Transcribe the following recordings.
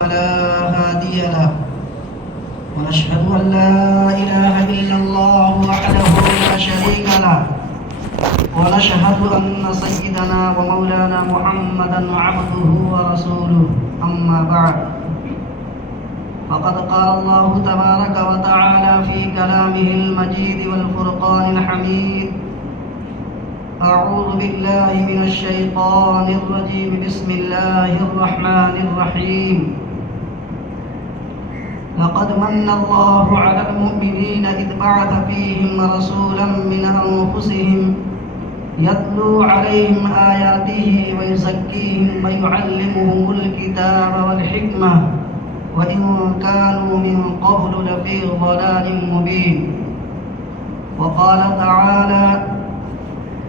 فلا هادي له ونشهد أن لا إله إلا الله وحده لا شريك له ونشهد أن سيدنا ومولانا محمدا عبده ورسوله أما بعد فقد قال الله تبارك وتعالى في كلامه المجيد والفرقان الحميد أعوذ بالله من الشيطان الرجيم بسم الله الرحمن الرحيم لقد من الله على المؤمنين إذ بعث فيهم رسولا من أنفسهم يتلو عليهم آياته ويزكيهم ويعلمهم الكتاب والحكمة وإن كانوا من قبل لفي ضلال مبين وقال تعالى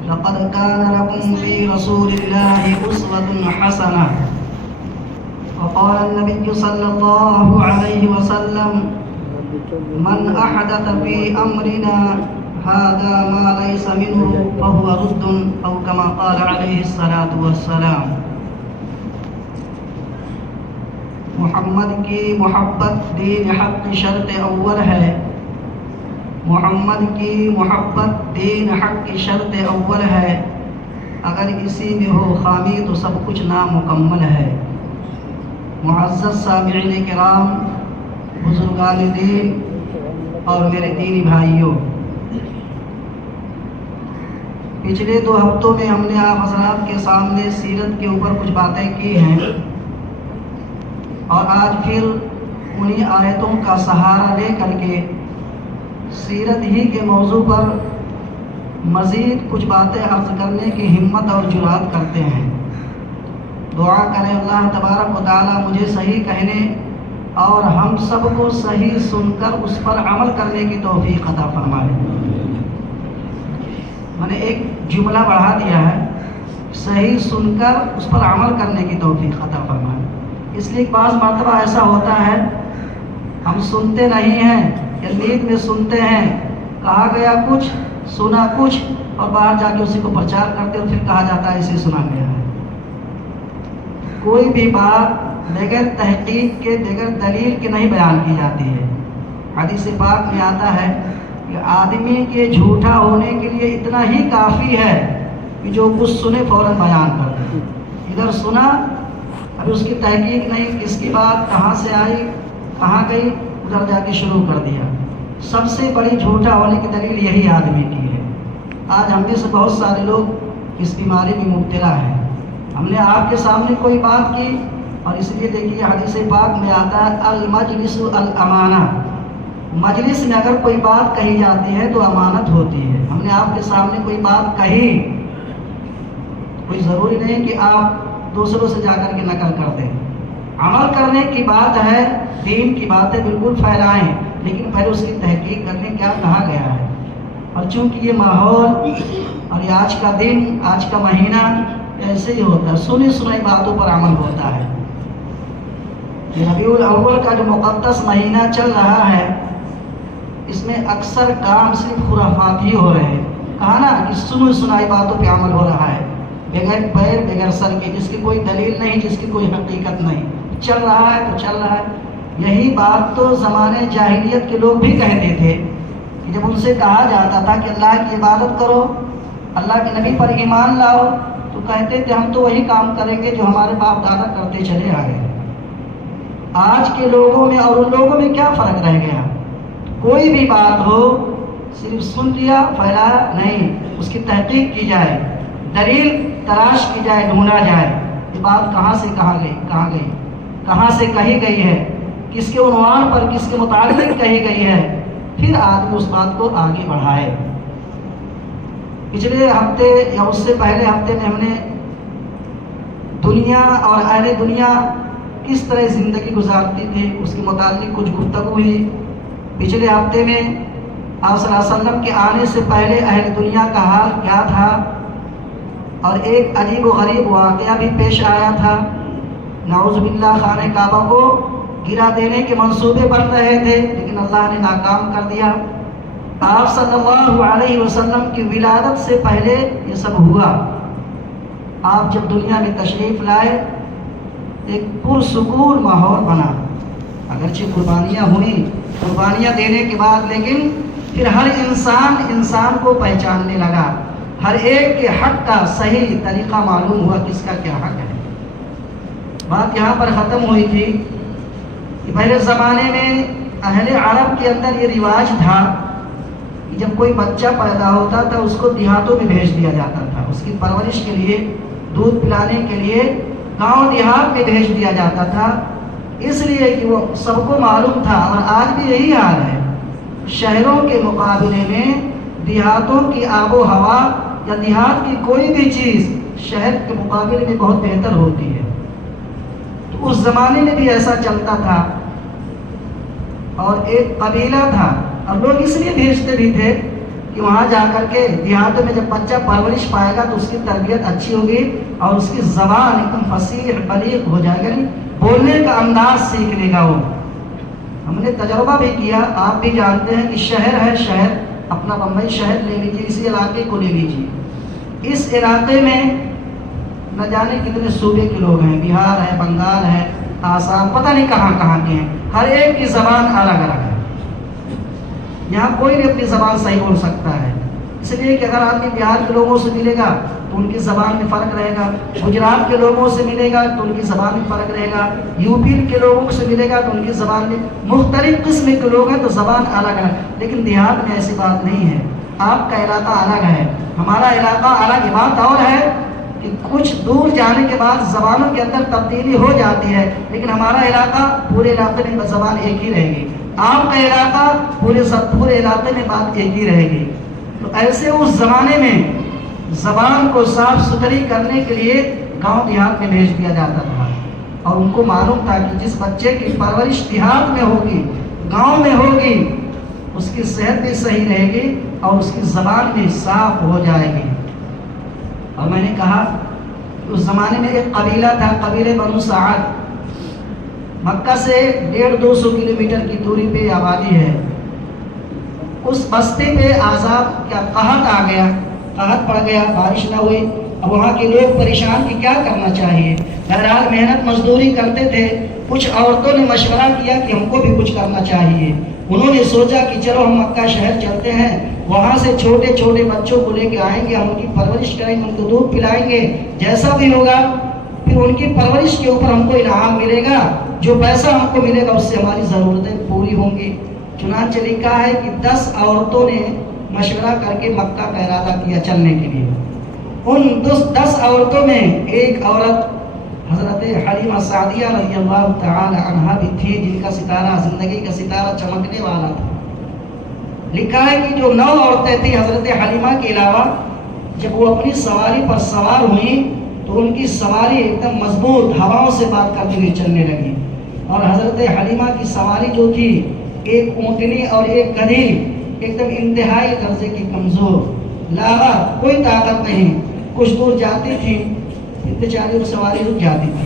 لقد كان لكم في رسول الله أسوة حسنة وقال النبي صلى الله عليه وسلم من أحدث في أمرنا هذا ما ليس منه فهو رد أو كما قال عليه الصلاة والسلام. محمد کی محبت دین حق شرط اول ہے. محمد کی محبت دین حق کی شرط اول ہے. اگر اسی میں ہو خامی تو سب کچھ نامکمل ہے. معزز سامعین کرام، بزرگان دین اور میرے دینی بھائیوں، پچھلے 2 ہفتوں میں ہم نے آپ حضرات کے سامنے سیرت کے اوپر کچھ باتیں کی ہیں اور آج پھر انہی آیتوں کا سہارا لے کر کے سیرت ہی کے موضوع پر مزید کچھ باتیں عرض کرنے کی ہمت اور جرات کرتے ہیں. دعا کریں اللہ تبارک و تعالی مجھے صحیح کہنے اور ہم سب کو صحیح سن کر اس پر عمل کرنے کی توفیق عطا فرمائے. میں نے ایک جملہ بڑھا دیا ہے، صحیح سن کر اس پر عمل کرنے کی توفیق عطا فرمائے. اس لیے بعض مرتبہ ایسا ہوتا ہے ہم سنتے نہیں ہیں یا نیند میں سنتے ہیں، کہا گیا کچھ سنا کچھ اور باہر جا کے اسی کو پرچار کرتے اور پھر کہا جاتا ہے اسے سنا گیا ہے. کوئی بھی بات بغیر تحقیق کے بغیر دلیل کے نہیں بیان کی جاتی ہے. حدیث پاک میں آتا ہے کہ آدمی کے جھوٹا ہونے کے لیے اتنا ہی کافی ہے کہ جو کچھ سنے فوراً بیان کر دے. ادھر سنا، ابھی اس کی تحقیق نہیں، کس کی بات کہاں سے آئی کہاں گئی، ادھر جا کے شروع کر دیا. سب سے بڑی جھوٹا ہونے کی دلیل یہی آدمی کی ہے. آج ہم میں سے بہت سارے لوگ اس بیماری میں مبتلا ہیں. ہم نے آپ کے سامنے کوئی بات کی اور اس لیے دیکھیے حدیث پاک میں آتا ہے المجلس الامانہ. مجلس میں اگر کوئی بات کہی جاتی ہے تو امانت ہوتی ہے. ہم نے آپ کے سامنے کوئی بات کہی، کوئی ضروری نہیں کہ آپ دوسروں سے جا کر کے نقل کر دیں. عمل کرنے کی بات ہے، دین کی باتیں بالکل پھیلائیں، لیکن پہلے اس کی تحقیق کرنے کیا کہا گیا ہے. اور چونکہ یہ ماحول اور یہ آج کا دن، آج کا مہینہ ایسے ہی ہوتا ہے، سنی سنائی باتوں پر عمل ہوتا ہے. ربیع الاول کا جو مقدس مہینہ چل رہا ہے، اس میں اکثر کام صرف خرافات ہی ہو رہے ہیں. کہا نا کہ سنی سنائی باتوں پہ عمل ہو رہا ہے، بغیر پیر بغیر سر کے، جس کی کوئی دلیل نہیں، جس کی کوئی حقیقت نہیں. چل رہا ہے تو چل رہا ہے. یہی بات تو زمانے جاہلیت کے لوگ بھی کہتے تھے کہ جب ان سے کہا جاتا تھا کہ اللہ کی عبادت کرو، اللہ کے نبی پر ایمان لاؤ، تو کہتے تھے ہم تو وہی کام کریں گے جو ہمارے باپ دادا کرتے چلے آئے. آج کے لوگوں میں اور ان لوگوں میں کیا فرق رہ گیا؟ کوئی بھی بات ہو صرف سن لیا پھیلایا نہیں، اس کی تحقیق کی جائے، دلیل تلاش کی جائے، ڈھونڈا جائے یہ بات کہاں سے کہاں گئی، کہاں سے کہی گئی ہے، کس کے عنوان پر، کس کے متعلق کہی گئی ہے، پھر آدمی اس بات کو آگے بڑھائے. پچھلے ہفتے یا اس سے پہلے ہفتے میں ہم نے دنیا اور اہل دنیا کس طرح زندگی گزارتی تھی اس کے متعلق کچھ گفتگو ہوئی. پچھلے ہفتے میں آپ صلی اللہ علیہ وسلم کے آنے سے پہلے اہل دنیا کا حال کیا تھا اور ایک عجیب و غریب واقعہ بھی پیش آیا تھا. نعوذ باللہ خانہ کعبہ کو گرا دینے کے منصوبے بن رہے تھے، لیکن اللہ نے ناکام کر دیا. آپ صلی اللہ علیہ وسلم کی ولادت سے پہلے یہ سب ہوا. آپ جب دنیا میں تشریف لائے ایک پرسکون ماحول بنا. اگرچہ قربانیاں ہوئیں، قربانیاں دینے کے بعد لیکن پھر ہر انسان کو پہچاننے لگا، ہر ایک کے حق کا صحیح طریقہ معلوم ہوا، کس کا کیا حق ہے. بات یہاں پر ختم ہوئی تھی کہ پہلے زمانے میں اہل عرب کے اندر یہ رواج تھا کہ جب کوئی بچہ پیدا ہوتا تھا اس کو دیہاتوں میں بھیج دیا جاتا تھا، اس کی پرورش کے لیے، دودھ پلانے کے لیے گاؤں دیہات میں بھیج دیا جاتا تھا، اس لیے کہ وہ سب کو معلوم تھا. اور آج بھی یہی حال ہے، شہروں کے مقابلے میں دیہاتوں کی آب و ہوا یا دیہات کی کوئی بھی چیز شہر کے مقابلے میں بہت بہتر ہوتی ہے. تو اس زمانے میں بھی ایسا چلتا تھا. اور ایک قبیلہ تھا اور لوگ اس لیے بھیجتے بھی تھے کہ وہاں جا کر کے دیہاتوں میں جب بچہ پرورش پائے گا تو اس کی تربیت اچھی ہوگی اور اس کی زبان ایک دم فصیح بلیغ ہو جائے گا، بولنے کا انداز سیکھ لے گا وہ. ہم نے تجربہ بھی کیا، آپ بھی جانتے ہیں کہ شہر ہے، شہر اپنا بمبئی شہر لے لیجیے، اسی علاقے کو لے لیجیے. اس علاقے میں نہ جانے کتنے صوبے کے لوگ ہیں، بہار ہے، بنگال ہے، آسام، پتہ نہیں کہاں کہاں کے ہیں. ہر ایک کی زبان الگ الگ ہے. یہاں کوئی بھی اپنی زبان صحیح بول سکتا ہے، اس لیے کہ اگر آدمی بہار کے لوگوں سے ملے گا تو ان کی زبان میں فرق رہے گا، گجرات کے لوگوں سے ملے گا تو ان کی زبان میں فرق رہے گا، یو پی کے لوگوں سے ملے گا تو ان کی زبان میں مختلف قسم کے لوگ ہیں تو زبان الگ ہے. لیکن دیہات میں ایسی بات نہیں ہے. آپ کا علاقہ الگ ہے، ہمارا علاقہ الگ ہے. بات اور ہے کہ کچھ دور جانے کے بعد زبانوں کے اندر تبدیلی ہو جاتی ہے، لیکن ہمارا علاقہ پورے علاقے میں زبان ایک ہی رہے گی. آپ کا علاقہ پورے علاقے میں بات ایک ہی رہے گی. تو ایسے اس زمانے میں زبان کو صاف ستھری کرنے کے لیے گاؤں دیہات میں بھیج دیا جاتا تھا. اور ان کو معلوم تھا کہ جس بچے کی پرورش دیہات میں ہوگی، گاؤں میں ہوگی، اس کی صحت بھی صحیح رہے گی اور اس کی زبان بھی صاف ہو جائے گی. اور میں نے کہا کہ اس زمانے میں ایک قبیلہ تھا، قبیلہ بنو سعد. مکہ سے 150-200 کلومیٹر کی دوری پہ آبادی ہے. اس بستی پہ عذاب کیا قحط آ گیا، قحط پڑ گیا، بارش نہ ہوئی. اب وہاں کے لوگ پریشان کہ کیا کرنا چاہیے. بہرحال محنت مزدوری کرتے تھے. کچھ عورتوں نے مشورہ کیا کہ ہم کو بھی کچھ کرنا چاہیے. انہوں نے سوچا کہ چلو ہم مکہ شہر چلتے ہیں، وہاں سے چھوٹے چھوٹے بچوں کو لے کے آئیں گے، ہم ان کی پرورش کریں گے، ان کو دودھ پلائیں گے، جیسا بھی ہوگا پھر ان کی پرورش کے اوپر ہم کو انعام ملے گا، جو پیسہ ہم کو ملے گا اس سے ہماری ضرورتیں پوری ہوں گی. چنانچہ لکھا ہے کہ 10 عورتوں نے مشورہ کر کے مکہ کا ارادہ کیا چلنے کے لیے. ان 10 عورتوں میں ایک عورت حضرت حلیمہ سعدیہ رضی اللہ تعالی عنہا بھی تھی، جن کا ستارہ زندگی کا ستارہ چمکنے والا تھا. لکھا ہے کہ جو 9 عورتیں تھیں حضرت حلیمہ کے علاوہ، جب وہ اپنی سواری پر سوار ہوئیں تو ان کی سواری ایک دم مضبوط ہواؤں سے بات کرتے ہوئے چلنے لگی. اور حضرت حلیمہ کی سواری جو تھی، ایک اونٹنی اور ایک گدھی، ایک دم انتہائی درجے کی کمزور، لاغر، کوئی طاقت نہیں. کچھ دور جاتی تھی بیچاری وہ سواری رک جاتی تھی.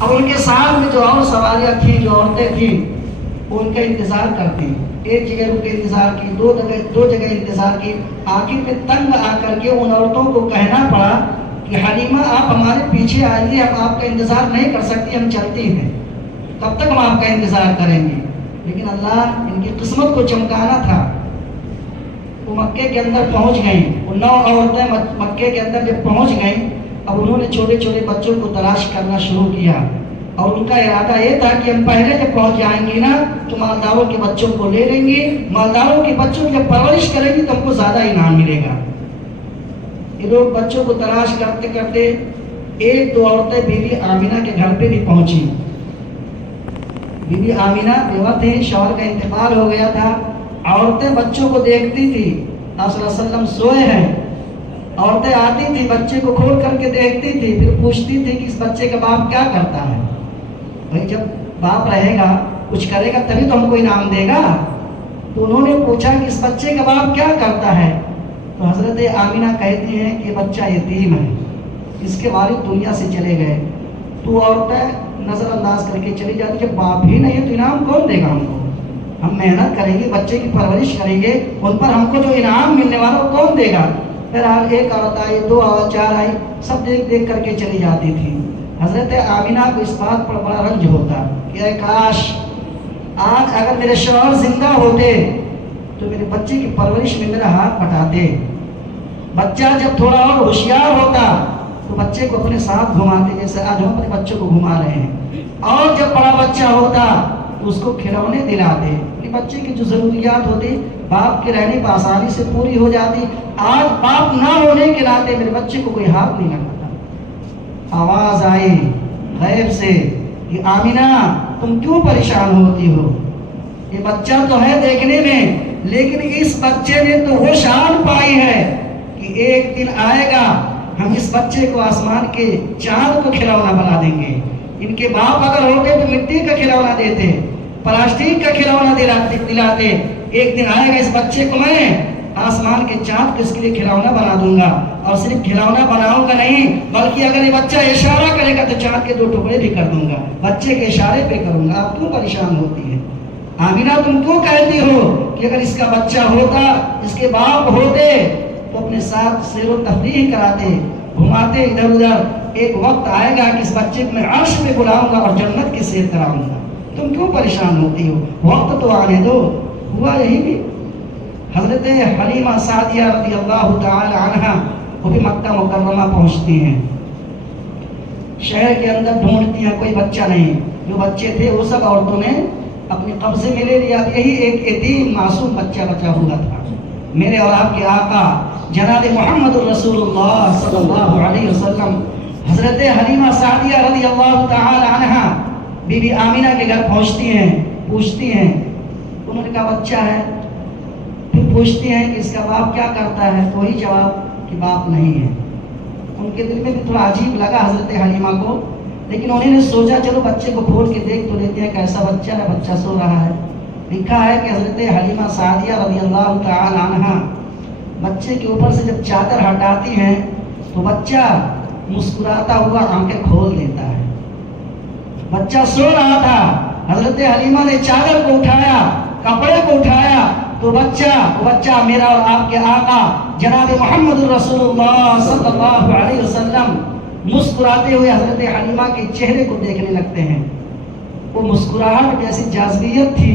اب ان کے ساتھ میں جو اور سواریاں تھیں، جو عورتیں تھیں، وہ ان کا انتظار کرتی. ایک جگہ رک کے انتظار کی، دو جگہ انتظار کی. آخر میں تنگ آ کر کے ان عورتوں کو کہنا پڑا کہ حلیمہ آپ ہمارے پیچھے آئیے، ہم آپ کا انتظار نہیں کر سکتی، ہم چلتی ہیں، کب تک ہم آپ کا انتظار کریں گے. لیکن اللہ ان کی قسمت کو چمکانا تھا. وہ مکے کے اندر پہنچ گئیں. وہ 9 عورتیں مکے کے اندر جب پہنچ گئیں، اب انہوں نے چھوٹے چھوٹے بچوں کو تلاش کرنا شروع کیا. اور ان کا ارادہ یہ تھا کہ ہم پہلے جب پہنچ جائیں گے نا تو مالداروں کے بچوں کو لے لیں گے، مالداروں کے بچوں کی جب پرورش کریں گے تو ہم کو زیادہ انعام ملے گا. یہ لوگ بچوں کو تلاش کرتے کرتے 1-2 عورتیں بی بی آمینہ کے گھر پہ بھی پہنچی. بی بی آمینہ بیوہ تھی، شوہر کا انتقال ہو گیا تھا. عورتیں بچوں کو دیکھتی تھی، آپ صلی اللہ علیہ وسلم سوئے ہیں. عورتیں آتی تھی، بچے کو کھول کر کے دیکھتی تھی، پھر پوچھتی تھی کہ اس بچے کا باپ کیا کرتا ہے. بھائی جب باپ رہے گا کچھ کرے گا تبھی تو ہم کو انعام دے گا. تو انہوں نے پوچھا کہ اس بچے کا باپ کیا کرتا ہے. تو حضرت آمینہ کہتی ہیں کہ بچہ یتیم ہے، اس کے والد دنیا سے چلے گئے. تو عورتیں نظر انداز کر کے چلی جاتی. جب باپ ہی نہیں ہے تو انعام کون دے گا ہم کو؟ ہم محنت کریں گے، بچے کی پرورش کریں گے، ان پر ہم کو جو انعام ملنے والا وہ کون دے گا. پھر ایک عورت آئی، 2 اور 4 آئی، سب دیکھ دیکھ کر کے چلی جاتی تھی. حضرت آمینہ کو اس بات پر بڑا رنج ہوتا کہ اے کاش آج اگر میرے شوہر زندہ ہوتے تو میرے بچے کی پرورش میں میرا ہاتھ بٹاتے. بچہ جب تھوڑا اور ہوشیار ہوتا تو بچے کو اپنے ساتھ گھماتے جیسے آج ہم اپنے بچوں کو گھما رہے ہیں. اور جب بڑا بچہ ہوتا تو اس کو کھلونے دلاتے کہ بچے کی جو ضروریات ہوتی باپ کے رہنے پر آسانی سے پوری ہو جاتی. آج باپ نہ ہونے کے ناطے میرے بچے کو کوئی ہاتھ نہیں لگاتا. آواز آئی غیب سے کہ آمینہ تم کیوں پریشان ہوتی ہو؟ یہ بچہ تو ہے دیکھنے میں لیکن اس بچے نے تو وہ شان پائی ہے کہ ایک دن آئے گا ہم اس بچے کو آسمان کے چاند کو کھلونا بنا دیں گے. ان کے باپ اگر ہوتے تو مٹی کا کھلونا دیتے, پلاسٹک کا کھلونا دلاتے. ایک دن آئے گا اس بچے کو میں آسمان کے چاند کو اس کے لیے کھلونا بنا دوں گا. اور صرف کھلونا بناؤں گا نہیں بلکہ اگر یہ بچہ اشارہ کرے گا تو چاند کے 2 ٹکڑے بھی کر دوں گا. بچے کے اشارے پہ کروں گا. آپ کیوں پریشان ہوتی ہیں آمینہ؟ تم کیوں کہتی ہو کہ اگر اس کا بچہ ہوتا, اس کے باپ ہوتے تو اپنے ساتھ سیر و تفریح کراتے, گھماتے ادھر ادھر. ایک وقت آئے گا کہ اس بچے کو میں عرش پہ بلاؤں گا اور جنت کی سیر کراؤں گا. تم کیوں پریشان ہوتی ہو؟ وقت تو آنے دو. ہوا یہی بھی. حضرت حلیمہ سعدیہ رضی اللہ تعالی عنہا وہ بھی مکہ مکرمہ پہنچتی ہیں. شہر کے اندر ڈھونڈتی ہیں, کوئی بچہ نہیں. جو بچے تھے وہ سب عورتوں نے اپنے قبضے میں لے لیا. یہی ایک یتیم معصوم بچہ بچا ہوا تھا. میرے اور آپ کے آقا جناب محمد الرسول اللہ صلی اللہ علیہ وسلم حضرت حلیمہ سعدیہ رضی اللہ تعالی عنہا بی بی آمینہ کے گھر پہنچتی ہیں, پوچھتی ہیں. انہوں نے کہا بچہ ہے. پھر پوچھتی ہیں کہ اس کا باپ کیا کرتا ہے, تو وہی جواب کہ باپ نہیں ہے. ان کے دل میں بھی تھوڑا عجیب لگا حضرت حلیمہ کو, لیکن انہوں نے سوچا چلو بچے کو کھول کے دیکھ تو لیتے ہیں کیسا بچہ ہے. بچہ سو رہا ہے. لکھا ہے کہ حضرت حلیمہ سعدیہ رضی اللہ تعالی عنہا بچے کے اوپر سے جب چادر ہٹاتی ہیں تو بچہ مسکراتا ہوا آنکھیں کھول دیتا ہے. بچہ سو رہا تھا. حضرت حلیمہ نے چادر کو اٹھایا, کپڑے کو اٹھایا تو بچہ میرا اور آپ کے آقا جناب محمد الرسول اللہ صلی اللہ علیہ وسلم مسکراتے ہوئے حضرت حلیمہ کے چہرے کو دیکھنے لگتے ہیں. وہ مسکراہٹ میں ایسی جاذبیت تھی,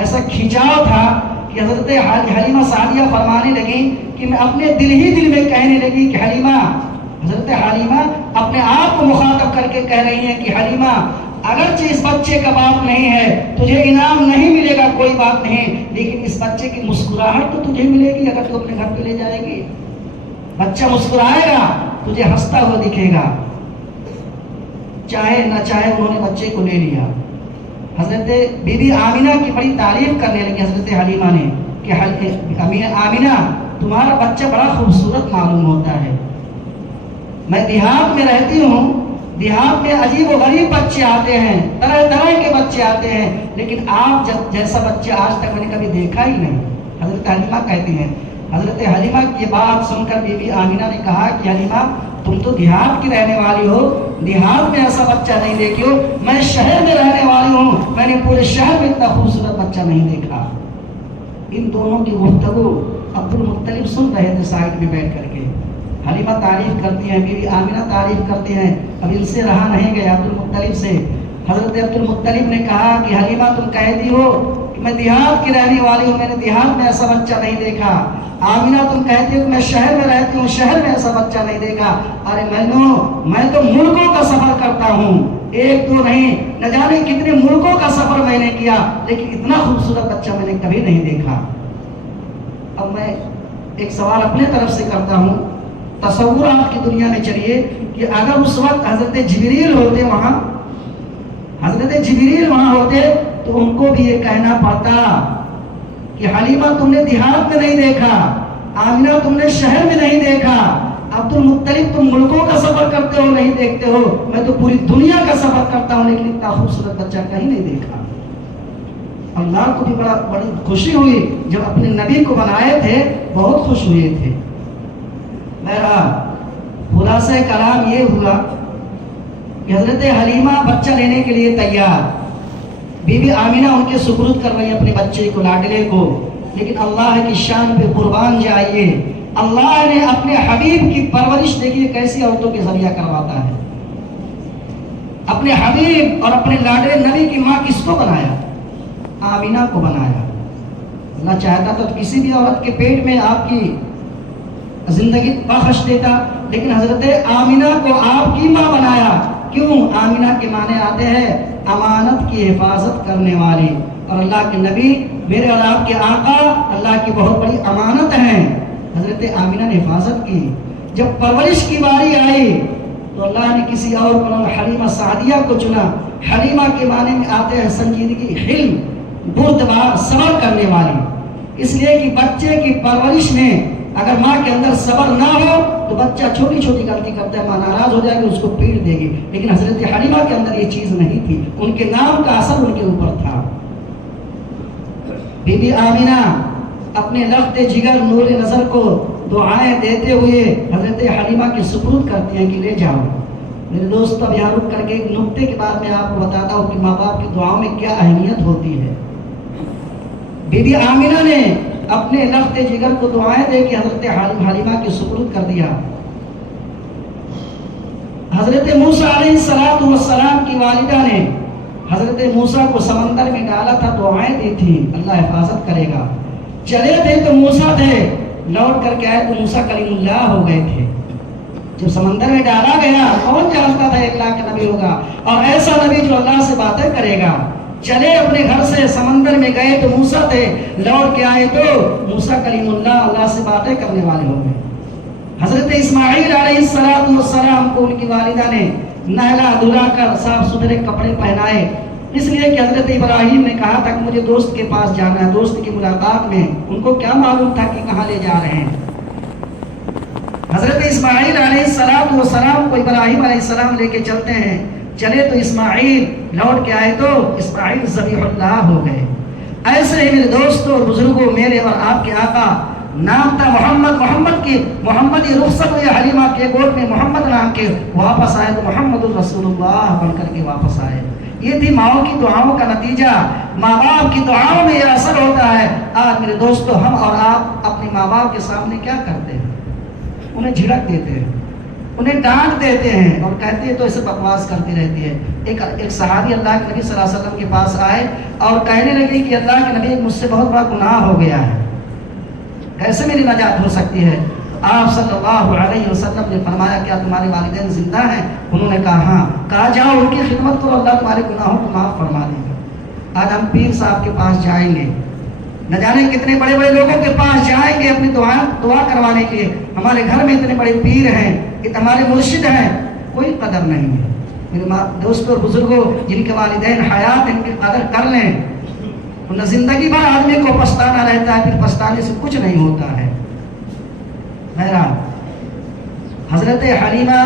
ایسا کھینچاؤ تھا کہ حضرت حلیمہ سعدیہ فرمانے لگی کہ میں اپنے دل ہی دل میں کہنے لگی کہ حلیمہ, حضرت حلیمہ اپنے آپ کو مخاطب کر کے کہہ رہی ہیں کہ حلیمہ اگرچہ اس بچے کا باپ نہیں ہے, تجھے انعام نہیں ملے گا کوئی بات نہیں, لیکن اس بچے کی مسکراہٹ تو تجھے ملے گی اگر تو اپنے گھر پہ لے جائے گی. بچہ مسکرائے گا, تجھے ہنستا ہوا دکھے گا. چاہے نہ چاہے انہوں نے بچے کو لے لیا. حضرت بی بی آمینہ کی بڑی تعریف کرنے لگی حضرت حلیمہ نے کہ آمینہ تمہارا بچہ بڑا خوبصورت معلوم ہوتا ہے. میں دیہات میں رہتی ہوں, دیہات میں عجیب و غریب بچے آتے ہیں, طرح طرح کے بچے آتے ہیں, لیکن آپ جیسا بچہ آج تک میں نے کبھی دیکھا ہی نہیں. حضرت حلیمہ کہتی ہیں. حضرت حلیمہ کی بات سن کر بی بی آمینہ نے کہا کہ حلیمہ تم تو دیہات کی رہنے والی ہو, دیہات میں ایسا بچہ نہیں دیکھی ہو. میں شہر میں رہنے والی ہوں, میں نے پورے شہر میں اتنا خوبصورت بچہ نہیں دیکھا. ان دونوں کی گفتگو عبد المطلب سن رہے تھے سائڈ میں بیٹھ کر کے. حلیمہ تعریف کرتی ہیں, بی بی آمینہ تعریف کرتی ہیں. اب ان سے رہا نہیں گیا عبد المطلب سے. حضرت عبد المطلب نے کہا کہ حلیمہ تم کہتی ہو کہ میں دیہات کی رہنے والی ہوں, میں نے دیہات میں ایسا بچہ نہیں دیکھا. آمینہ تم کہتی ہو کہ میں شہر میں رہتی ہوں, شہر میں ایسا بچہ نہیں دیکھا. ارے میں تو ملکوں کا سفر کرتا ہوں, ایک دو نہیں, نہ جانے کتنے ملکوں کا سفر میں نے کیا, لیکن اتنا خوبصورت بچہ میں نے کبھی نہیں دیکھا. اب میں ایک سوال اپنے طرف سے کرتا ہوں. تصورات کی دنیا میں چلیے کہ اگر اس وقت حضرت جبریل ہوتے وہاں, حضرت جبریل وہاں ہوتے تو ان کو بھی یہ کہنا پڑتا کہ حلیمہ تم نے دیہات میں نہیں دیکھا, آمینہ تم نے شہر میں نہیں دیکھا, عبد المطلب تم ملکوں کا سفر کرتے ہو نہیں دیکھتے ہو, میں تو پوری دنیا کا سفر کرتا ہوں لیکن اتنا خوبصورت بچہ کہیں نہیں دیکھا. اللہ کو بھی بڑی خوشی ہوئی جب اپنے نبی کو بنائے تھے, بہت خوش ہوئے تھے. میرا خلاصہ کلام یہ ہوا کہ حضرت حلیمہ بچہ لینے کے لیے تیار, بی بی آمینہ ان کے سپرد کر رہی ہیں اپنے بچے کو, لاڈلے کو. لیکن اللہ کی شان پہ قربان جائیے, اللہ نے اپنے حبیب کی پرورش دیکھیے کیسی عورتوں کے ذریعہ کرواتا ہے. اپنے حبیب اور اپنے لاڈلے نبی کی ماں کس کو بنایا؟ آمینہ کو بنایا۔ اللہ چاہتا تو کسی بھی عورت کے پیٹ میں آپ کی زندگی بخش دیتا، لیکن حضرت آمینہ کو آپ کی ماں بنایا۔ کیوں؟ آمینہ کے معنی آتے ہیں امانت کی حفاظت کرنے والی، اور اللہ کے نبی میرے اور آپ کے آقا اللہ کی بہت بڑی امانت ہیں۔ حضرت آمینہ نے حفاظت کی۔ جب پرورش کی باری آئی تو اللہ نے کسی اور کو نام حلیمہ سعدیہ کو چنا۔ حلیمہ کے معنی میں آتے ہیں سنجیدگی، حلم، بردبار، صبر کرنے والی۔ اس لیے کہ بچے کی پرورش میں اگر ماں کے اندر صبر نہ ہو تو بچہ چھوٹی چھوٹی غلطی کرتا ہے، ماں ناراض ہو جائے گی، اس کو پیٹ دے گی، لیکن حضرت حلیمہ کے اندر یہ چیز نہیں تھی۔ ان کے نام کا اثر ان کے اوپر تھا۔ بی بی آمینہ اپنے لخت جگر نور نظر کو دعائیں دیتے ہوئے حضرت حلیمہ کے سپرد کرتے ہیں کہ لے جاؤ۔ میرے دوست اب یہاں رک کر کے ایک نقطے کے بعد میں آپ کو بتاتا ہوں کہ ماں باپ کی دعاؤں میں کیا اہمیت ہوتی ہے۔ بی بی آمینہ نے اپنے لخت جگر کو دعائیں دے کے حضرت حلیمہ کے سپرد کر دیا۔ حضرت موسیٰ علیہ السلام کی والدہ نے حضرت موسیٰ کو سمندر میں ڈالا تھا، دعائیں دی تھی اللہ حفاظت کرے گا۔ چلے تھے تو موسیٰ تھے، لوٹ کر کے آئے تو موسیٰ کلیم اللہ ہو گئے تھے۔ جب سمندر میں ڈالا گیا کون جانتا تھا ایک لاکھ نبی ہوگا، اور ایسا نبی جو اللہ سے باتیں کرے گا۔ چلے اپنے گھر سے سمندر میں گئے تو موسیٰ تھے، لوٹ کے آئے تو موسیٰ کلیم اللہ سے باتیں کرنے والے ہو گئے۔ حضرت اسماعیل علیہ السلام کو ان کی والدہ نے نہلا دھلا کر صاف ستھرے کپڑے پہنائے، اس لیے کہ حضرت ابراہیم نے کہا تھا کہ مجھے دوست کے پاس جانا ہے، دوست کی ملاقات میں۔ ان کو کیا معلوم تھا کہ کہاں لے جا رہے ہیں۔ حضرت اسماعیل علیہ السلام کو ابراہیم علیہ السلام لے کے چلتے ہیں۔ چلے تو اسماعیل، لوٹ کے آئے تو اسماعیل ذبیح اللہ ہو گئے۔ ایسے ہی میرے دوستوں اور بزرگوں، میرے اور آپ کے آقا نام تھا محمد کی محمدی رخصت ہوئی حلیمہ کے گود میں محمد نام کے واپس آئے تو محمد الرسول اللہ بن کر کے واپس آئے۔ یہ تھی ماؤں کی دعاؤں کا نتیجہ۔ ماں باپ کی دعاؤں میں یہ اثر ہوتا ہے۔ آج میرے دوستو ہم اور آپ اپنے ماں باپ کے سامنے کیا کرتے ہیں؟ انہیں جھڑک دیتے ہیں، انہیں ڈانٹ دیتے ہیں اور کہتے ہیں تو اسے بکواس کرتی رہتی ہے۔ ایک صحابی اللہ کے نبی صلی اللہ علیہ وسلم کے پاس آئے اور کہنے لگے کہ اللہ کے نبی مجھ سے بہت بڑا گناہ ہو گیا ہے، کیسے میری نجات ہو سکتی ہے؟ آپ صلی اللہ علیہ وسلم نے فرمایا کیا تمہارے والدین زندہ ہیں؟ انہوں نے کہا ہاں۔ کہا جاؤ ان کی خدمت کرو، اللہ تمہارے گناہوں کو معاف فرما دے گا۔ آج ہم پیر صاحب کے پاس جائیں گے، نہ جانے کتنے بڑے بڑے لوگوں کے پاس جائیں گے اپنی دعا کروانے کے لیے۔ ہمارے گھر میں اتنے بڑے پیر ہیں، ہمارے مرشد ہیں، کوئی قدر نہیں ہے۔ میرے دوستوں اور بزرگوں، جن کے والدین حیات ان کی قدر کر لیں، نہ زندگی بھر آدمی کو پچھتانا رہتا ہے، پھر پچھتانے سے کچھ نہیں ہوتا ہے۔ بہرحال حضرت حلیمہ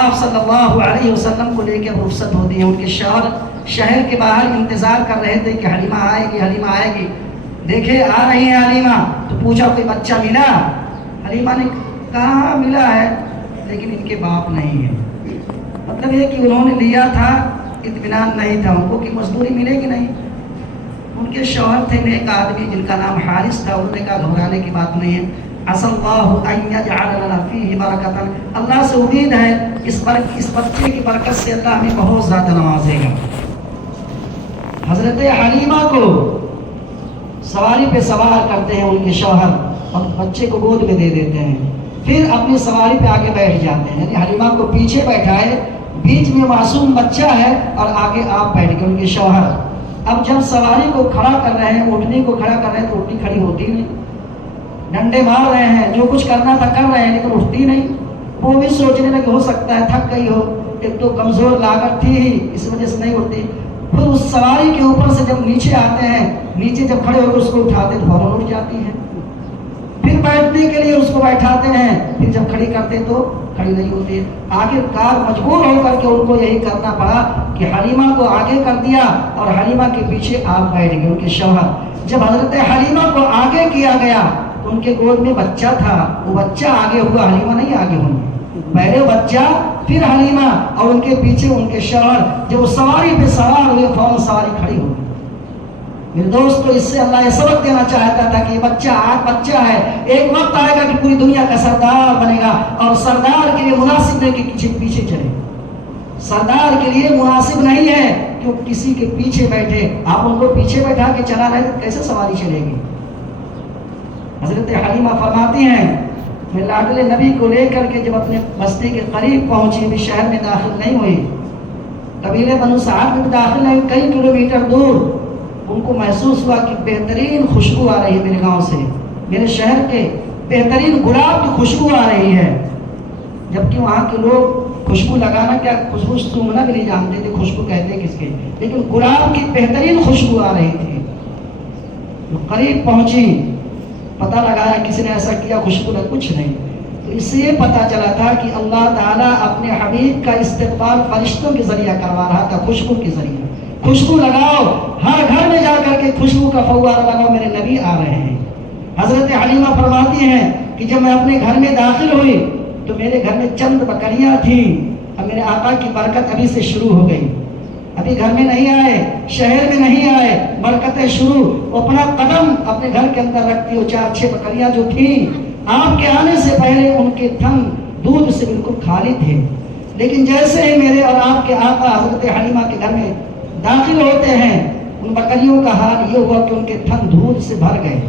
آپ صلی اللہ علیہ وسلم کو لے کے رخصت ہوتی ہیں۔ ان کے شوہر شہر کے باہر انتظار کر رہے تھے کہ حلیمہ آئے گی، حلیمہ آئے گی۔ دیکھے آ رہی ہیں حلیمہ تو پوچھا کوئی بچہ ملا؟ حلیمہ نے کہا ہاں ملا ہے، لیکن ان کے باپ نہیں ہے۔ مطلب یہ کہ انہوں نے لیا تھا، اطمینان نہیں تھا ان کو کہ مزدوری ملے گی نہیں۔ ان کے شوہر تھے نیک آدمی جن کا نام حارث تھا، انہوں نے کہا گھبرانے کی بات نہیں ہے، عسى الله ان يجعل لنا فيه برکۃ، اللہ سے امید ہے اس بچے کی برکت سے اللہ ہمیں بہت زیادہ نوازے گا۔ حضرت حلیمہ کو سواری پہ سوار کرتے ہیں ان کے شوہر اور بچے کو گود میں دے دیتے ہیں، پھر اپنی سواری پہ آگے بیٹھ جاتے ہیں، یعنی حلیمہ کو پیچھے بیٹھائے، بیچ میں معصوم بچہ ہے اور آگے آپ بیٹھ گئے ان کے شوہر۔ اب جب سواری کو کھڑا کر رہے ہیں، اٹھنے کو کھڑا کر رہے ہیں تو اٹھنی کھڑی ہوتی نہیں، ڈنڈے مار رہے ہیں، جو کچھ کرنا تھا کر رہے ہیں، لیکن اٹھتی نہیں۔ وہ بھی سوچنے لگے ہو سکتا ہے تھک گئی ہو، ایک تو کمزور لاغر تھی ہی، اس وجہ سے نہیں اٹھتی۔ پھر اس سواری کے اوپر سے جب نیچے آتے ہیں، نیچے جب کھڑے ہو کر اس کو اٹھاتے تو فوراً اٹھ جاتی ہیں، پھر بیٹھنے کے لیے اس کو بیٹھاتے ہیں، پھر جب کھڑی کرتے تو کھڑی نہیں ہوتی۔ آخر کار مجبور ہو کر کے ان کو یہی کرنا پڑا کہ حلیمہ کو آگے کر دیا اور حلیمہ کے پیچھے آپ بیٹھ گئے ان کے شوہر۔ جب حضرت حلیمہ کو آگے کیا گیا تو ان کے گود میں بچہ تھا، وہ بچہ آگے ہوا، حلیمہ نہیں آگے ہوئی، پہلے بچہ پھر حلیمہ اور ان کے پیچھے ان کے شوہر۔ جب وہ سواری پہ سوار ہوئے فوراً سواری کھڑی ہو گئی۔ میرے دوستو اس سے اللہ یہ سبق دینا چاہتا تھا کہ یہ بچہ آج بچہ ہے، ایک وقت آئے گا کہ پوری دنیا کا سردار بنے گا اور سردار کے لیے مناسب نہیں کہ پیچھے چلے۔ سردار کے لیے مناسب نہیں ہے کہ وہ کسی کے پیچھے بیٹھے. آپ ان کو پیچھے بیٹھا کے چلا رہے تو کیسے سواری چلے گی؟ حضرت حلیمہ فرماتی ہیں میں لاڈلے نبی کو لے کر کے جب اپنے بستی کے قریب پہنچی بھی شہر میں داخل نہیں ہوئی, قبیلے بنو سعد میں بھی داخل نہیں ہوئی, کئی کلومیٹر دور ان کو محسوس ہوا کہ بہترین خوشبو آ رہی ہے میرے گاؤں سے, میرے شہر کے بہترین گلاب کی خوشبو آ رہی ہے. جبکہ وہاں کے لوگ خوشبو لگانا کیا, خوشبو سونگھنا بھی نہیں جانتے تھے خوشبو کہتے کس کے, لیکن گلاب کی بہترین خوشبو آ رہی تھی. جو قریب پہنچی پتہ لگایا کسی نے ایسا کیا, خوشبو نہ کچھ نہیں. تو اس سے یہ پتہ چلا تھا کہ اللہ تعالیٰ اپنے حبیب کا استقبال فرشتوں کے ذریعہ کروا رہا تھا, خوشبو کے ذریعہ. خوشبو لگاؤ, ہر گھر میں جا کر کے خوشبو کا فوارہ لگاؤ, میرے نبی آ رہے ہیں. حضرت حلیمہ فرماتی ہیں کہ جب میں اپنے گھر میں داخل ہوئی تو میرے گھر میں چند بکریاں تھیں, اب میرے آقا کی برکت ابھی سے شروع ہو گئی. ابھی گھر میں نہیں آئے, شہر میں نہیں آئے, برکتیں شروع. اپنا قدم اپنے گھر کے اندر رکھتی ہو, 4-6 بکریاں جو تھیں آپ کے آنے سے پہلے ان کے تھن دودھ سے بالکل خالی تھے. لیکن جیسے ہی میرے اور آپ کے آقا حضرت حلیمہ کے گھر میں داخل ہوتے ہیں ان بکریوں کا حال یہ ہوا کہ ان کے تھن دودھ سے بھر گئے,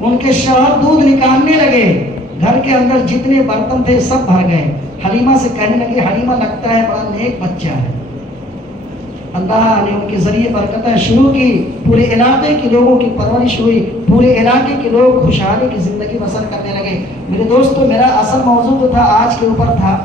ان کے شوہر دودھ نکالنے لگے, گھر کے اندر جتنے برتن تھے سب بھر گئے. حلیمہ سے کہنے لگے حلیمہ لگتا ہے بڑا نیک بچہ ہے. اللہ نے ان کے ذریعے برکتیں شروع کی, پورے علاقے کے لوگوں کی پرورش ہوئی, پورے علاقے کے لوگ خوشحالی کی زندگی بسر کرنے لگے. میرے دوستو میرا اصل موضوع تو تھا آج کے اوپر تھا,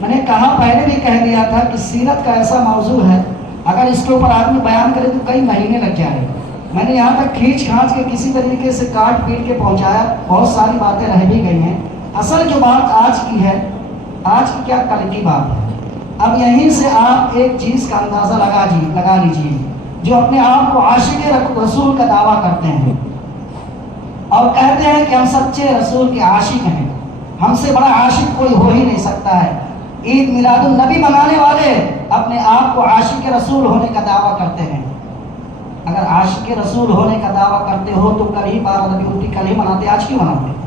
میں نے کہا پہلے بھی کہہ دیا تھا کہ سیرت کا ایسا موضوع ہے اگر اس کے اوپر آدمی بیان کرے تو کئی مہینے لگ جائے. میں نے یہاں تک کھینچ کھانچ کے کسی طریقے سے کاٹ پیٹ کے پہنچایا, بہت ساری باتیں رہ بھی گئی ہیں. اصل جو بات آج کی ہے, آج کی کیا کل کی بات ہے. اب یہیں سے آپ ایک چیز کا اندازہ لگا لیجئے, جو اپنے آپ کو عاشق رسول کا دعویٰ کرتے ہیں اور کہتے ہیں کہ ہم سچے رسول کے عاشق ہیں, ہم سے بڑا عاشق کوئی ہو ہی نہیں سکتا ہے. عید میلاد النبی منانے والے اپنے آپ کو عاشق رسول ہونے کا دعویٰ کرتے ہیں. اگر عاشق رسول ہونے کا دعویٰ کرتے ہو تو کل ہی 12 ربیع الاول کل ہی مناتے, آج کیوں مناتے؟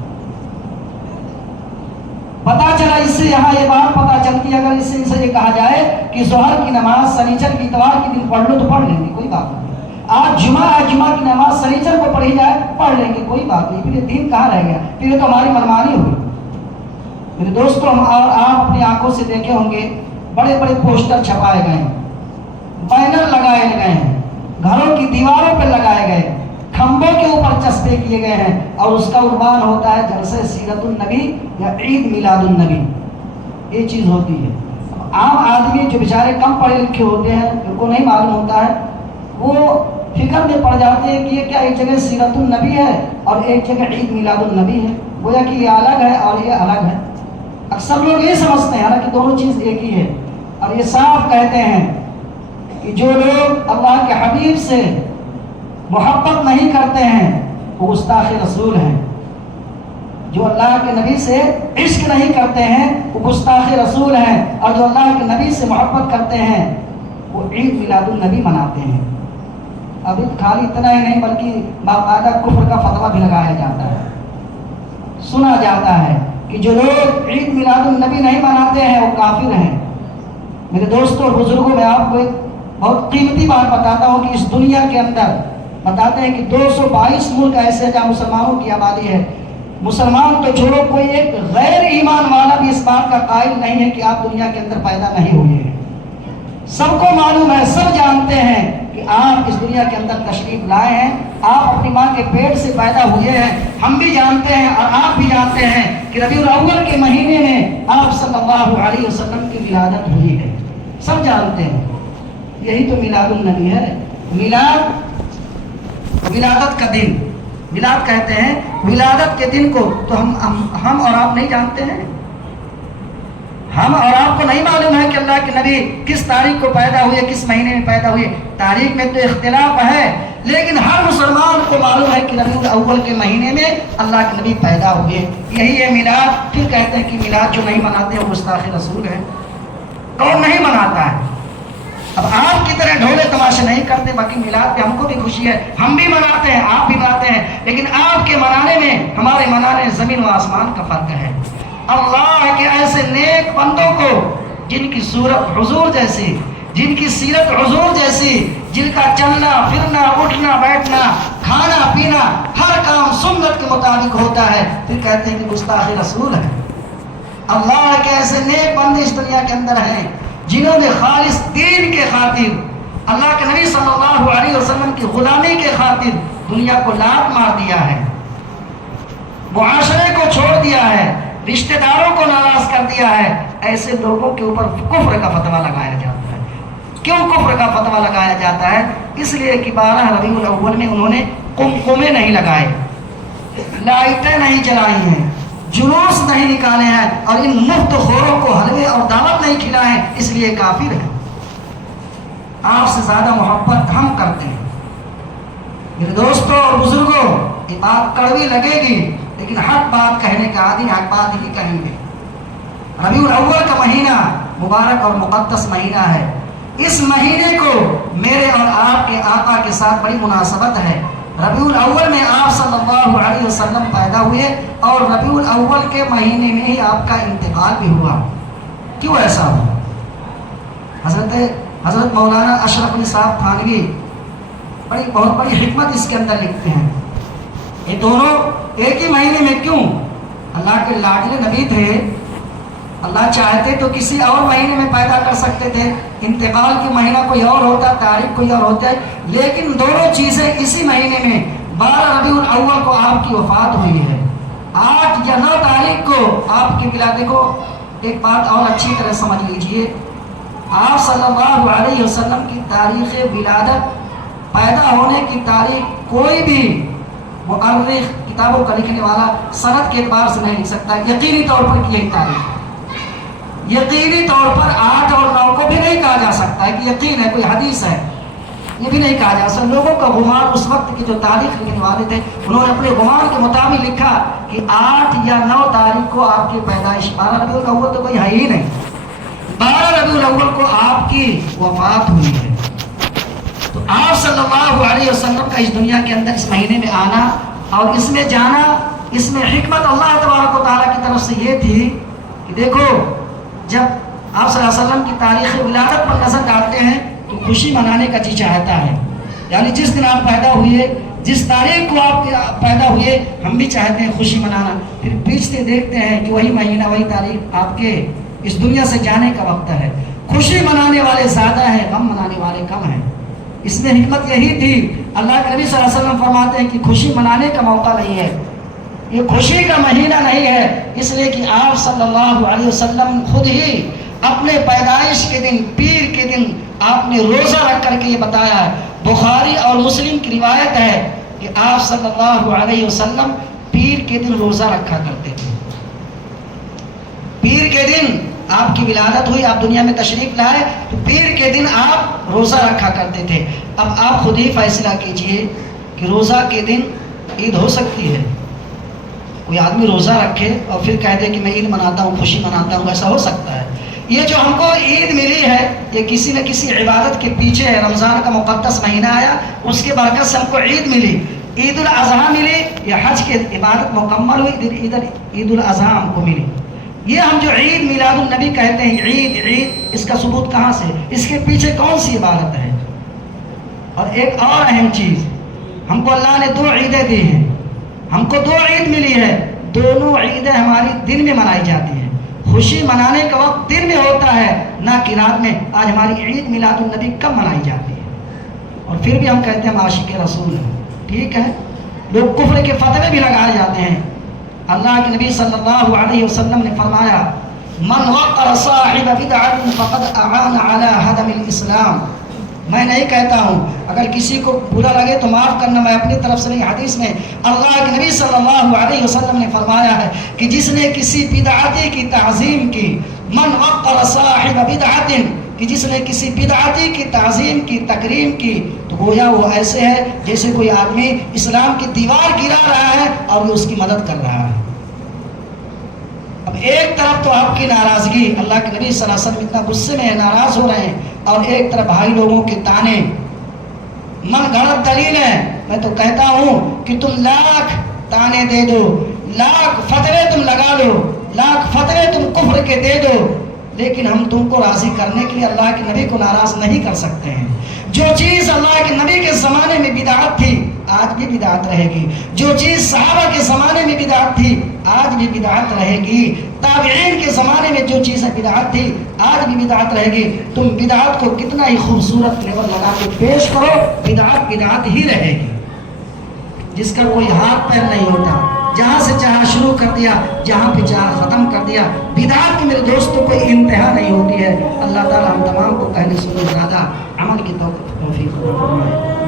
پتا چلا اس سے یہاں یہ بات پتا چلتی ہے, اگر اس سے یہ کہا جائے کہ ظہر کی نماز سنیچر کی اتوار کے دن پڑھ لو تو پڑھ لیں گے, کوئی بات نہیں. آج جمعہ ہے, جمعہ کی نماز سنیچر کو پڑھی جائے پڑھ لیں گے, کوئی بات نہیں. پھر یہ دین کہاں رہ گیا, پھر یہ تو ہماری منمانی ہوئی. میرے دوستوں ہم اور آپ اپنی آنکھوں سے دیکھے ہوں گے بڑے بڑے پوسٹر چھپائے گئے ہیں, بینر لگائے گئے ہیں, گھروں کی دیواروں پر لگائے گئے, کھمبوں کے اوپر چسپے کیے گئے ہیں, اور اس کا عنوان ہوتا ہے جلسہ سیرت النبی یا عید میلاد النبی. یہ چیز ہوتی ہے. عام آدمی جو بیچارے کم پڑھے لکھے ہوتے ہیں, ان کو نہیں معلوم ہوتا ہے, وہ فکر میں پڑ جاتے ہیں کہ یہ کیا ایک جگہ سیرت النبی ہے اور ایک جگہ عید میلاد النبی ہے, گویا کہ یہ الگ ہے اور یہ الگ ہے. اکثر لوگ یہ سمجھتے ہیں حالانکہ دونوں چیز ایک ہی ہے, اور یہ صاف کہتے ہیں کہ جو لوگ اللہ کے حبیب سے محبت نہیں کرتے ہیں وہ گستاخ رسول ہیں. جو اللہ کے نبی سے عشق نہیں کرتے ہیں وہ گستاخ رسول ہیں, اور جو اللہ کے نبی سے محبت کرتے ہیں وہ عید میلاد النبی مناتے ہیں. ابھی خالی اتنا ہی نہیں بلکہ باقاعدہ کفر کا فتویٰ بھی لگایا جاتا ہے. سنا جاتا ہے کہ جو لوگ عید میلاد النبی نہیں مناتے ہیں وہ کافر ہیں. میرے دوستوں اور بزرگوں, میں آپ کو ایک بہت قیمتی بات بتاتا ہوں کہ اس دنیا کے اندر بتاتے ہیں کہ 222 ملک ایسے جہاں مسلمانوں کی آبادی ہے. مسلمان تو چھوڑو, کوئی ایک غیر ایمان والا بھی اس بات کا قائل نہیں ہے کہ آپ دنیا کے اندر پیدا نہیں ہوئے ہیں. سب کو معلوم ہے, سب جانتے ہیں کہ آپ اس دنیا کے اندر تشریف لائے ہیں, آپ اپنی ماں کے پیٹ سے پیدا ہوئے ہیں. ہم بھی جانتے ہیں اور آپ بھی جانتے ہیں کہ ربیع الاول کے مہینے میں آپ صلی اللہ علیہ وسلم کی ولادت ہوئی ہے, سب جانتے ہیں. یہی تو میلاد النبی ہے. ولادت کا دن میلاد کہتے ہیں. ولادت کے دن کو تو ہم اور آپ نہیں جانتے ہیں. ہم اور آپ کو نہیں معلوم ہے کہ اللہ کے نبی کس تاریخ کو پیدا ہوئے, کس مہینے میں پیدا ہوئے. تاریخ میں تو اختلاف ہے, لیکن ہر مسلمان کو معلوم ہے کہ ربیع الاول کے مہینے میں اللہ کے نبی پیدا ہوئے. یہی ہے میلاد. پھر کہتے ہیں کہ میلاد جو نہیں مناتے وہ گستاخ رسول ہے. کون نہیں مناتا ہے؟ اب آپ کی طرح ڈھولے تماشے نہیں کرتے, باقی میلاد پہ ہم کو بھی خوشی ہے, ہم بھی مناتے ہیں, آپ بھی مناتے ہیں, لیکن آپ کے منانے میں ہمارے منانے زمین و آسمان کا فرق ہے. اللہ کے ایسے نیک بندوں کو جن کی صورت حضور جیسی، جن کی سیرت حضور جیسی، جن کا چلنا پھرنا اٹھنا بیٹھنا کھانا پینا ہر کام سنت کے مطابق ہوتا ہے، پھر کہتے ہیں کہ گستاخ رسول ہے۔ اللہ کے ایسے نیک بندے اس دنیا کے اندر ہیں جنہوں نے خالص دین کے خاطر، اللہ کے نبی صلی اللہ علیہ وسلم کی غلامی کے خاطر دنیا کو لات مار دیا ہے، معاشرے کو چھوڑ دیا ہے، رشتہ داروں کو ناراض کر دیا ہے۔ ایسے لوگوں کے اوپر کفر کا فتویٰ لگایا جاتا ہے۔ کیوں کفر کا فتویٰ لگایا جاتا ہے؟ اس لیے کہ 12 ربیع الاول میں انہوں نے قمقمے نہیں لگائے، لائٹیں نہیں جلائی ہیں، جلوس نہیں نکالے ہیں، اور ان مفت خوروں کو حلوے اور دعوت نہیں کھلائے ہیں، اس لیے کافر ہیں۔ آپ سے زیادہ محبت ہم کرتے ہیں۔ میرے دوستوں اور بزرگوں، یہ بات کڑوی لگے گی لیکن حق بات کہنے کا عادی حق بات ہی کہیں گے۔ ربیع الاول کا مہینہ مبارک اور مقدس مہینہ ہے۔ اس مہینے کو میرے اور آپ کے آقا کے ساتھ بڑی مناسبت ہے۔ ربیع الاول میں آپ صلی اللہ علیہ وسلم پیدا ہوئے اور ربیع الاول کے مہینے میں ہی آپ کا انتقال بھی ہوا۔ کیوں ایسا ہوا؟ حضرت مولانا اشرف علی صاحب تھانوی بہت بڑی حکمت اس کے اندر لکھتے ہیں۔ یہ دونوں ایک ہی مہینے میں کیوں؟ اللہ کے لاڈلے نبی تھے، اللہ چاہتے تو کسی اور مہینے میں پیدا کر سکتے تھے، انتقال کے مہینہ کوئی اور ہوتا، تاریخ کوئی اور ہوتا ہے، لیکن دونوں چیزیں اسی مہینے میں 12 ربیع الاول کو آپ کی وفات ہوئی ہے۔ 8 یا 9 تاریخ کو آپ کی ولادت کو، ایک بات اور اچھی طرح سمجھ لیجئے، آپ صلی اللہ علیہ وسلم کی تاریخ ولادت، پیدا ہونے کی تاریخ کوئی بھی مؤرخ کتابوں کا لکھنے والا سند کے اعتبار سے نہیں لکھ سکتا، یقینی طور پر کی یہی تاریخ، یقینی طور پر 8 اور 9 کو بھی نہیں کہا جا سکتا ہے کہ یقین ہے، کوئی حدیث ہے، یہ بھی نہیں کہا جا سکتا۔ لوگوں کا گمان، اس وقت کی جو تاریخ لکھنے والے تھے انہوں نے اپنے گمان کے مطابق لکھا کہ 8 یا 9 تاریخ کو آپ کی پیدائش، 12 ربیع الاول تو کوئی ہے ہی نہیں، 12 ربیع الاول کو آپ کی وفات ہوئی ہے۔ تو آپ صلی اللہ علیہ وسلم کا اس دنیا کے اندر اس مہینے میں آنا اور اس میں جانا، اس میں حکمت اللہ تبارک و تعالیٰ کی طرف سے یہ تھی کہ دیکھو، جب آپ صلی اللہ علیہ وسلم کی تاریخ ولادت پر نظر ڈالتے ہیں تو خوشی منانے کا جی چاہتا ہے، یعنی جس دن آپ پیدا ہوئے، جس تاریخ کو آپ پیدا ہوئے، ہم بھی چاہتے ہیں خوشی منانا۔ پھر پیچھتے دیکھتے ہیں کہ وہی مہینہ وہی تاریخ آپ کے اس دنیا سے جانے کا وقت ہے۔ خوشی منانے والے زیادہ ہیں، غم منانے والے کم ہیں۔ اس میں حکمت یہی تھی۔ اللہ کے نبی صلی اللہ علیہ وسلم فرماتے ہیں کہ خوشی منانے کا موقع نہیں ہے، یہ خوشی کا مہینہ نہیں ہے، اس لیے کہ آپ صلی اللہ علیہ وسلم خود ہی اپنے پیدائش کے دن، پیر کے دن آپ نے روزہ رکھ کر کے یہ بتایا ہے۔ بخاری اور مسلم کی روایت ہے کہ آپ صلی اللہ علیہ وسلم پیر کے دن روزہ رکھا کرتے تھے۔ پیر کے دن آپ کی ولادت ہوئی، آپ دنیا میں تشریف لائے تو پیر کے دن آپ روزہ رکھا کرتے تھے۔ اب آپ خود ہی فیصلہ کیجئے کہ روزہ کے دن عید ہو سکتی ہے؟ کوئی آدمی روزہ رکھے اور پھر کہہ دے کہ میں عید مناتا ہوں، خوشی مناتا ہوں، ایسا ہو سکتا ہے؟ یہ جو ہم کو عید ملی ہے یہ کسی نہ کسی عبادت کے پیچھے ہے۔ رمضان کا مقدس مہینہ آیا، اس کے برکت سے ہم کو عید ملی، عید الاضحیٰ ملی، یا حج کی عبادت مکمل ہوئی، عید الاضحیٰ ہم کو ملی۔ یہ ہم جو عید میلاد النبی کہتے ہیں، عید، اس کا ثبوت کہاں سے؟ اس کے پیچھے کون سی عبادت ہے؟ اور ایک اور اہم چیز، ہم کو اللہ نے 2 عیدیں دی ہیں، ہم کو 2 عید ملی ہے، دونوں عیدیں ہماری دن میں منائی جاتی ہیں۔ خوشی منانے کا وقت دن میں ہوتا ہے، نہ کہ رات میں۔ آج ہماری عید میلاد النبی کب منائی جاتی ہے؟ اور پھر بھی ہم کہتے ہیں ہم عاشق رسول ہیں۔ ٹھیک ہے، لوگ کفر کے فتوے بھی لگائے جاتے ہیں۔ اللہ کے نبی صلی اللہ علیہ وسلم نے فرمایا، من وقر صاحب بدعۃ فقد اعان علی ہدم الاسلام۔ میں نہیں کہتا ہوں، اگر کسی کو برا لگے تو معاف کرنا، میں اپنی طرف سے نہیں۔ حدیث میں اللہ کے نبی صلی اللہ علیہ وسلم نے فرمایا ہے کہ جس نے کسی بدعتی کی تعظیم کی، من وقر صاحب بدعۃ، کہ جس نے کسی بدعتی کی تعظیم کی، تکریم کی، تو گویا وہ ایسے ہے جیسے کوئی آدمی اسلام کی دیوار گرا رہا ہے اور وہ اس کی مدد کر رہا ہے۔ اب ایک طرف تو آپ کی ناراضگی، اللہ کے نبی صلی اللہ علیہ وسلم اتنا غصے میں ناراض ہو رہے ہیں، اور ایک طرف بھائی لوگوں کے تانے، من گھڑت دلیل ہے۔ میں تو کہتا ہوں کہ تم لاکھ تانے دے دو، لاکھ فتوے تم لگا لو، لاکھ فتوے تم کفر کے دے دو، لیکن ہم تم کو راضی کرنے کے لیے اللہ کے نبی کو ناراض نہیں کر سکتے ہیں۔ جو چیز اللہ کے نبی کے زمانے میں بدعت تھی آج بھی بدعت رہے گی، جو چیز صحابہ کے زمانے میں بدعت تھی آج بھی بدعت رہے گی، تابعین کے زمانے میں جو چیزیں بدعت تھی آج بھی بدعت رہے گی۔ تم بدعت کو کتنا ہی خوبصورت لیبل لگا کے پیش کرو، بدعت بدعت ہی رہے گی، جس کا کوئی ہاتھ پیر نہیں ہوتا، جہاں سے چاہا شروع کر دیا، جہاں پہ چاہا ختم کر دیا۔ بدعت کی میرے دوستوں کوئی انتہا نہیں ہوتی ہے۔ اللہ تعالیٰ ہم تمام کو پہلے سنو زیادہ عمل کی توفیق عطا فرمائے۔